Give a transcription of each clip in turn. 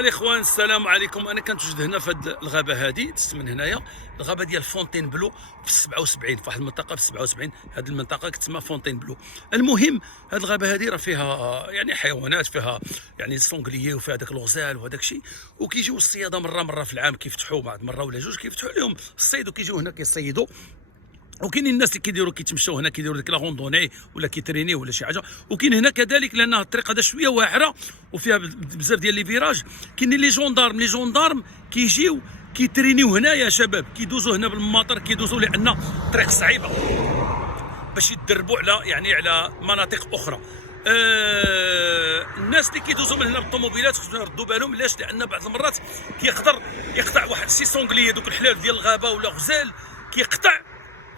الاخوان السلام عليكم. انا كنتوجد هنا في هذه الغابه هذه من هنايا، الغابه ديال فونتين بلو في 77 في واحد المنطقه في 77. هذه المنطقه كتسمى فونتين بلو. المهم هذه الغابه هذه راه فيها يعني حيوانات، فيها يعني السونغليي وفيها داك الغزال وهذاك الشيء، وكيجيو الصياده مره في العام كيفتحوا بعض مره ولا جوج كيفتحوا لهم الصيد وكيجيو هنا كيصيدوا. وكاينين الناس اللي كيديروا كيتمشاو هنا كيديروا ديك لا روندوني ولا كيتريني ولا شي حاجه. وكاين هنا كذلك لان الطريق هذا شويه واعره وفيها بزاف ديال لي فيراج. كاينين لي جوندارم كيجيو كيترينيو هنا يا شباب، كيدوزوا هنا بالمطر كيدوزوا لان الطريق صعيبه باش يتدربوا على يعني على مناطق اخرى. الناس اللي كيدوزوا من هنا بالطوموبيلات خصنا نردوا بالهم. علاش؟ لان بعض المرات كيقدر يقطع واحد سي سونغلي دوك الحلال ديال الغابه ولا غزال كيقطع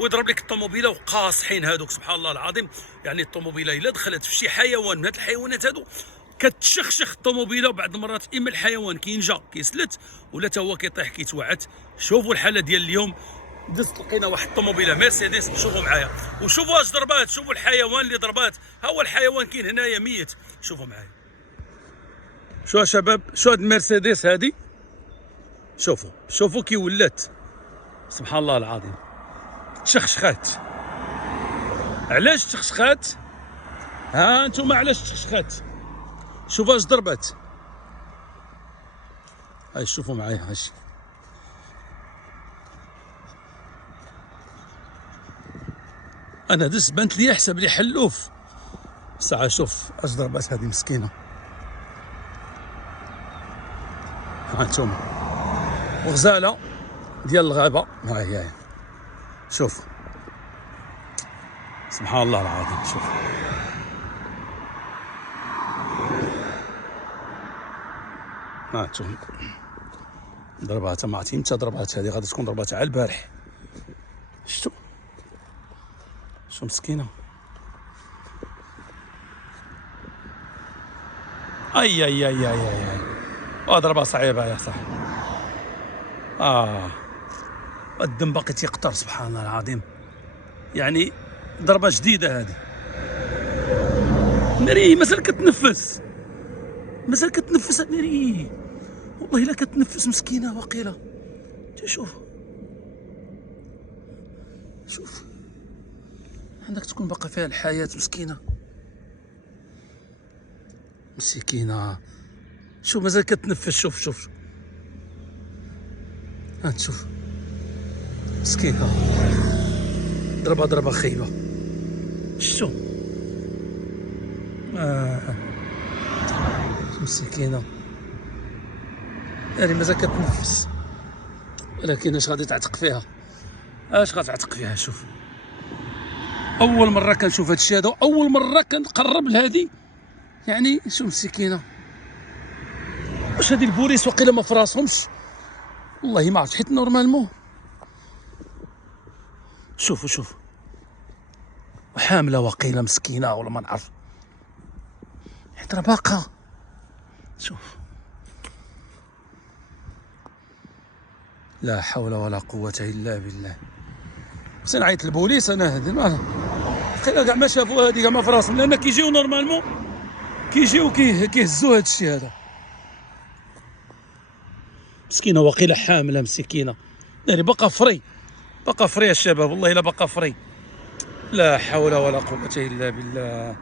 ويضرب لك الطوموبيله وقاصحين هذوك سبحان الله العظيم. يعني الطوموبيله الا دخلت في شي حيوان من هاد الحيوانات هادو كتشخشخ الطوموبيله، وبعض المرات اما الحيوان كينجا كيسلت ولا تا هو كيطيح كيتوعت. شوفوا الحاله ديال اليوم، دزت لقينا واحد الطوموبيله مرسيدس، شوفوا معايا وشوفوا اش ضربات، شوفوا الحيوان اللي ضربات. ها هو الحيوان كاين هنايا ميت، شوفوا معايا. شو يا شباب، شو هاد المرسيدس هادي، شوفوا كي ولات سبحان الله العظيم. تشخشخات. علاش تشخشخات؟ ها انتم علاش تشخشخات؟ شوفوا اش ضربت. هاي شوفوا معايا هاشي. انا دز بانت لي حسب لي حلوف ساعه. شوف اش ضربت هذه مسكينه. ها انتم وغزاله ديال الغابه، ها هي شوف سبحان الله العظيم. شوف ها انتم ضرباتها ما عرفتي متى ضربات هذه، غادي تكون ضرباتها على البارح. شتو شو مسكينه. اي ضربه صعيبه يا صاحبي. الدم باقي تيقطر سبحان الله العظيم. يعني ضربه جديده هذه. ناري مازال كتنفس ناري، والله الا كتنفس مسكينه وقيله. شوف عندك تكون باقا فيها الحياه مسكينه مسكينه. شوف مازال كتنفس. شوف ها تشوف مسكينه، ضربه خايبه. شتو مسكينه يعني مازال كتنفس، ولكن اش غادي تعتق فيها، غتعتق فيها. شوف اول مره كنشوف هذا الشيء هذا، اول مره كنقرب لهذه. يعني شوف مسكينه. واش هذه البوليس وقيله ما فراسهمش، والله ما عرفت، حيت نورمالمون شوفوا وحامله وقيله مسكينه ولا ما نعرف، حيت راه باقا. شوف لا حول ولا قوه الا بالله. خصني نعيط للبوليس انا. هذه ما قيله كاع ما شافوا هذه كاع ما فراسهم، لان كيجيو نورمالمون كيجيو كيهزوا هذا الشيء هذا. مسكينه وقيله حامله مسكينه، يعني باقا فري الشباب، والله الا باقا فري. لا حول ولا قوه الا بالله.